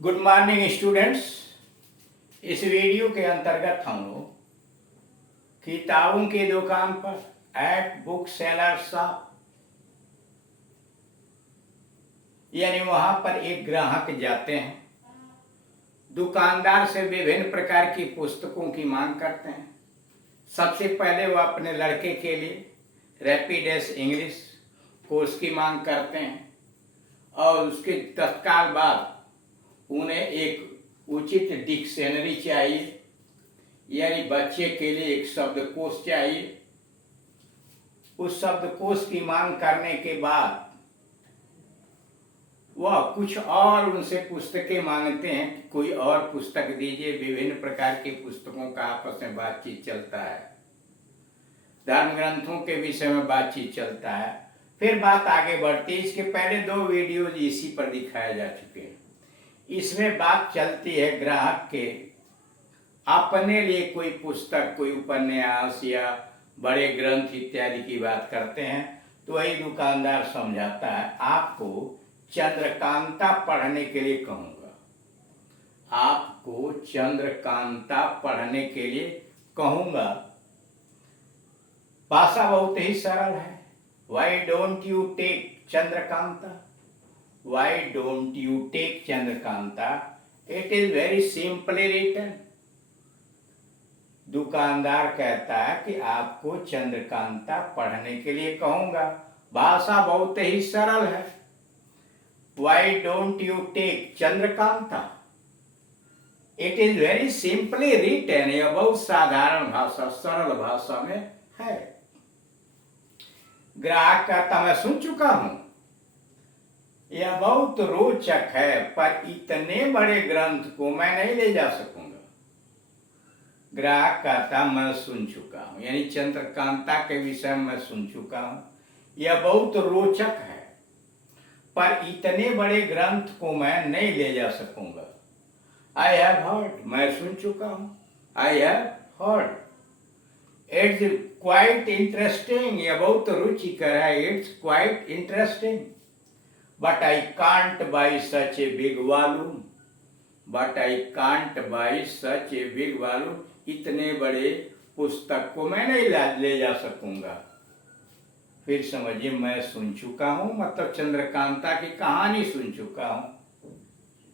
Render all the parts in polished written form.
Good morning students. इस video के अंतर्गत हम लोग किताबों की दुकान पर एट बुक सेलर शॉप यानी वहां पर एक ग्राहक जाते हैं, दुकानदार से विभिन्न प्रकार की पुस्तकों की मांग करते हैं। सबसे पहले वो अपने लड़के के लिए रैपिड एस इंग्लिश कोर्स की मांग करते हैं और उसके तत्काल बाद उन्हें एक उचित डिक्शनरी चाहिए, यानी बच्चे के लिए एक शब्दकोश चाहिए। उस शब्दकोश की मांग करने के बाद वह कुछ और उनसे पुस्तकें मांगते हैं कि कोई और पुस्तक दीजिए। विभिन्न प्रकार की पुस्तकों का आपस में बातचीत चलता है, धर्म ग्रंथों के विषय में बातचीत चलता है। फिर बात आगे बढ़ती है। इसके पहले 2 वीडियोज इसी पर दिखाए जा चुके हैं। इसमें बात चलती है ग्राहक के अपने लिए कोई पुस्तक, कोई उपन्यास या बड़े ग्रंथ इत्यादि की बात करते हैं। तो वही दुकानदार समझाता है, आपको चंद्रकांता पढ़ने के लिए कहूँगा, आपको चंद्रकांता पढ़ने के लिए कहूँगा। भाषा बहुत ही सरल है। Why don't you take Chandrakanta? Why don't you take Chandrakanta? It is very simply written. दुकानदार कहता है कि आपको चंद्रकांता पढ़ने के लिए कहूंगा, भाषा बहुत ही सरल है। Why don't you take Chandrakanta? It is very simply written. यह बहुत साधारण भाषा, सरल भाषा में है। ग्राहक कहता, मैं सुन चुका हूं, यह बहुत रोचक है, पर इतने बड़े ग्रंथ को मैं नहीं ले जा सकूंगा। ग्राहक कहता, मैं सुन चुका हूं, यानी चंद्रकांता के विषय में मैं सुन चुका हूं, यह बहुत रोचक है, पर इतने बड़े ग्रंथ को मैं नहीं ले जा सकूंगा। आई हैव हर्ड, मैं सुन चुका हूं। I have heard. It's quite interesting, यह बहुत रुचिकर है। It's quite interesting, but I can't by such a big volume. But I can't by such a big volume, इतने बड़े पुस्तक को मैं नहीं ले जा सकूंगा। फिर समझिए, मैं सुन चुका हूं मतलब चंद्रकांता की कहानी सुन चुका हूं।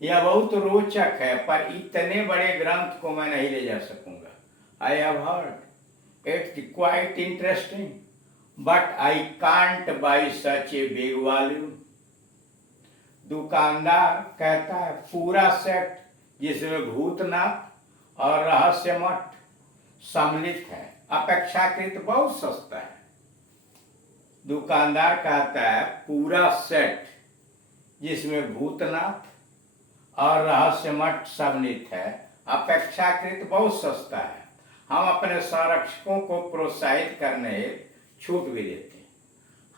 यह बहुत रोचक है, पर इतने बड़े ग्रंथ को मैं नहीं ले जा सकूंगा। I have heard, it's quite interesting, but I can't by such a big volume. दुकानदार कहता है, पूरा सेट जिसमें भूतनाथ और रहस्य मठ सम्मिलित है, अपेक्षाकृत बहुत सस्ता है। दुकानदार कहता है, पूरा सेट जिसमें भूतनाथ और रहस्य मठ सम्मिलित है, अपेक्षाकृत बहुत सस्ता है। हम अपने संरक्षकों को प्रोत्साहित करने हेतु छूट भी देते हैं।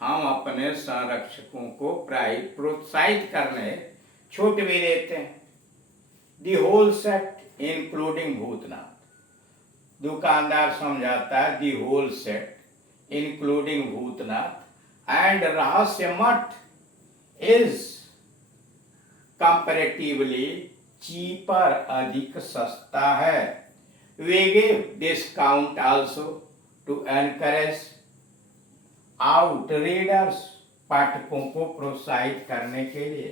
हम अपने संरक्षकों को प्रोत्साहित करने छूट भी देते हैं। The whole set including Bhootnath. दुकानदार समझाता है, the whole set including Bhootnath and Rahasya Math is comparatively cheaper, अधिक सस्ता है। We give discount also to encourage out readers, पाठकों को प्रोत्साहित करने के लिए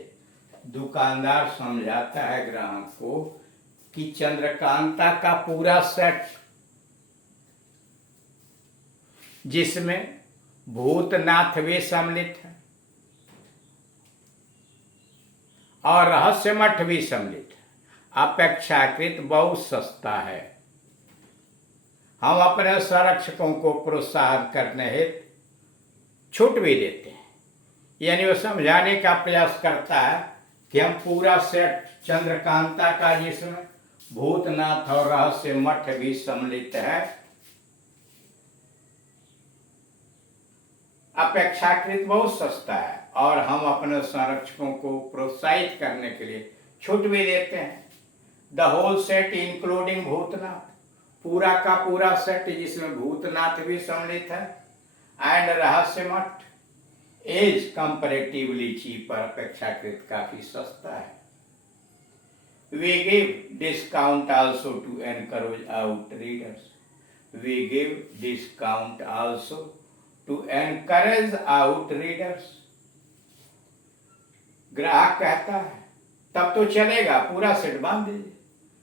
दुकानदार समझाता है ग्राहक को कि चंद्रकांता का पूरा सेट जिसमें भूतनाथ भी सम्मिलित है और रहस्य मठ भी सम्मिलित है, अपेक्षाकृत बहुत सस्ता है। हम अपने संरक्षकों को प्रोत्साहित करने हेतु छूट भी देते हैं। यानी वो समझाने का प्रयास करता है कि हम पूरा सेट चंद्रकांता का, जिसमें भूतनाथ और रहस्य मठ भी सम्मिलित है, अपेक्षाकृत बहुत सस्ता है और हम अपने संरक्षकों को प्रोत्साहित करने के लिए छूट भी देते हैं। The whole set including Bhootnath, पूरा का पूरा सेट जिसमें भूतनाथ भी सम्मिलित है, and Rahasya Math is comparatively cheaper, अपेक्षाकृत काफी सस्ता है। We give discount also to encourage out readers. We give discount also to encourage out readers. ग्राहक कहता है तब तो चलेगा, पूरा सेट बांध दीजिए।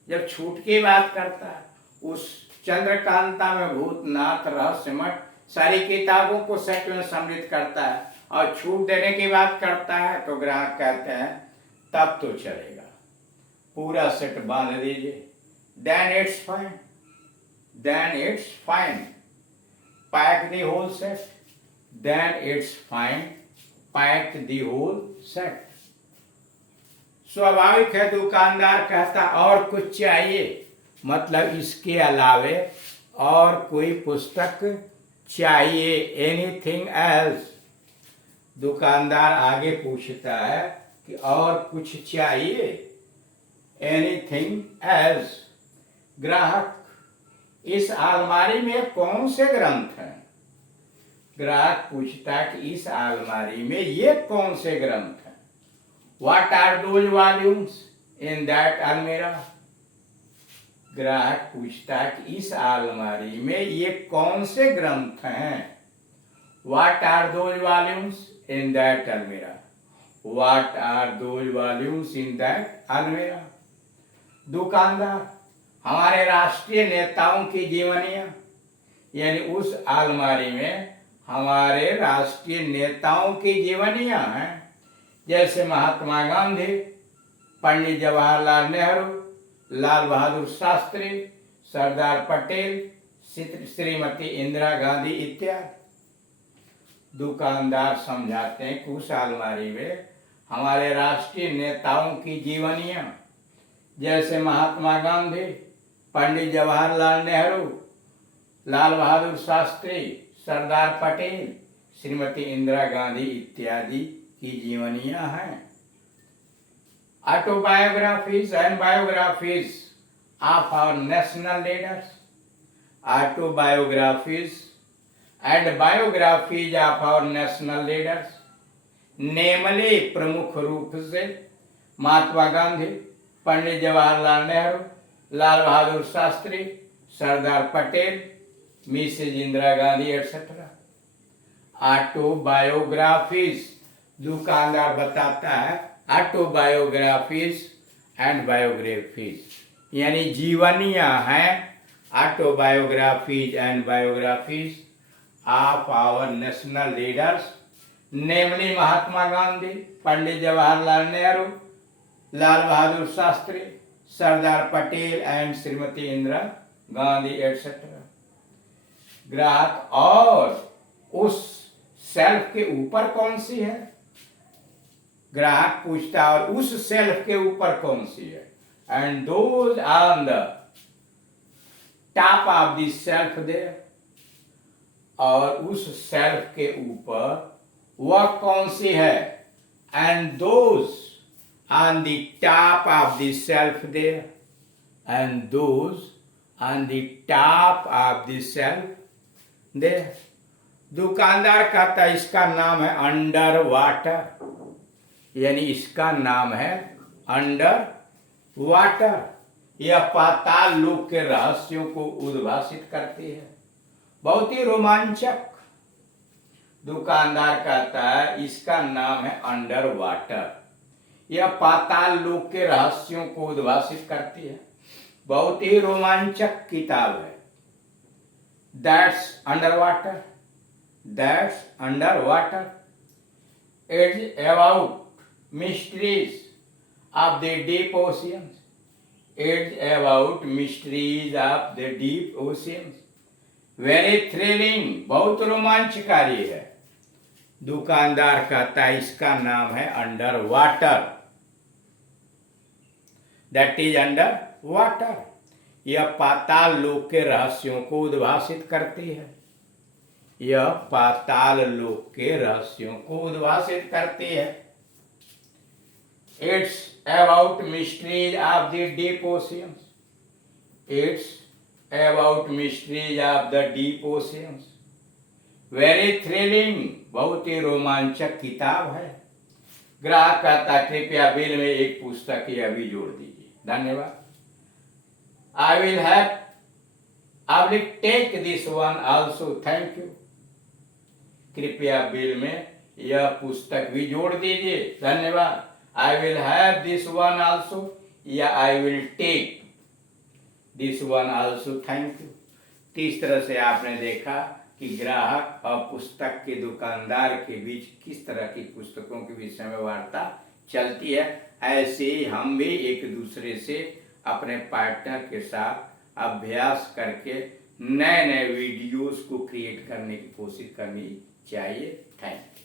जब छूट की बात करता है, उस चंद्रकांता में भूतनाथ रहस्य मठ सारी किताबों को सेट में सम्मिलित करता है और छूट देने की बात करता है, तो ग्राहक कहते हैं तब तो चलेगा, पूरा सेट बांध दीजिए। Then it's fine, then it's fine, pack the whole set, then it's fine, pack the whole set. स्वाभाविक है दुकानदार कहता और कुछ चाहिए, मतलब इसके अलावे और कोई पुस्तक चाहिए, एनीथिंग एल्स। दुकानदार आगे पूछता है कि और कुछ चाहिए, एनीथिंग एल्स। ग्राहक इस अलमारी में कौन से ग्रंथ हैं? ग्राहक पूछता है कि इस अलमारी में ये कौन से ग्रंथ हैं? What are those volumes in that almirah? ग्राहक पूछता है कि इस अलमारी में ये कौन से ग्रंथ हैं? What are those volumes in that almirah? What are those volumes in that almirah? दुकानदार हमारे राष्ट्रीय नेताओं की जीवनियां, यानी उस अलमारी में हमारे राष्ट्रीय नेताओं की जीवनियां हैं, जैसे महात्मा गांधी, पंडित जवाहरलाल नेहरू, लाल बहादुर शास्त्री, सरदार पटेल, श्रीमती इंदिरा गांधी इत्यादि। दुकानदार समझाते हैं कि उस अलमारी में हमारे राष्ट्रीय नेताओं की जीवनियां, जैसे महात्मा गांधी, पंडित जवाहरलाल नेहरू, लाल बहादुर शास्त्री, सरदार पटेल, श्रीमती इंदिरा गांधी इत्यादि की जीवनियां हैं। Autobiographies and biographies of our national leaders, autobiographies and biographies of our national leaders, namely प्रमुख रूप से Mahatma Gandhi, Pandit Jawaharlal Nehru, Lal Bahadur Shastri, Sardar Patel, Mrs Indira Gandhi etcetera. Autobiographies, दुकानदार बताता है ऑटोबायोग्राफीज एंड बायोग्राफीज, यानी जीवनियां हैं, autobiographies and biographies of our national leaders, namely Mahatma Gandhi, Pandit Jawaharlal Nehru, Lal Bahadur Shastri, Sardar Patel and Shrimati Indira Gandhi etcetera. ग्राहक और उस सेल्फ के ऊपर कौन सी है? ग्राहक पूछता और उस सेल्फ के ऊपर कौन सी है? And those on the top of the shelf there, और उस सेल्फ के ऊपर वह कौन सी है? And those on the top of the shelf there, and those on the top of the shelf there. दुकानदार कहता है इसका नाम है अंडर वाटर, यानी इसका नाम है अंडर वाटर। यह पाताल लोक के रहस्यों को उद्भाषित करती है, बहुत ही रोमांचक। दुकानदार कहता है इसका नाम है अंडर वाटर, यह पाताल लोक के रहस्यों को उद्भाषित करती है, बहुत ही रोमांचक किताब है। That's under water, that's under water, it's about mysteries of the deep oceans, it's about mysteries of the deep oceans, very thrilling, बहुत रोमांचकारी है। दुकानदार कहता है इसका नाम है under water, that is under water. यह पाताल लोक के रहस्यों को उद्भाषित करती है, यह पाताल लोक के रहस्यों को उद्भाषित करती है। It's about mysteries of the deep oceans. It's about mysteries of the deep oceans. Very thrilling, बहुत ही रोमांचक किताब है। ग्राहक कहता कृपया बिल में एक पुस्तक ये अभी जोड़ दीजिए। धन्यवाद। I will have I will take this one also, thank you. कृपया बिल में यह पुस्तक भी जोड़ दीजिए, धन्यवाद। I will have this one also या I will take this one also, thank you. इस तरह से आपने देखा कि ग्राहक और पुस्तक के दुकानदार के बीच किस तरह की पुस्तकों के विषय में वार्ता चलती है। ऐसे ही हम भी एक दूसरे से अपने पार्टनर के साथ अभ्यास करके नए नए वीडियोस को क्रिएट करने की कोशिश करनी चाहिए। Thank you.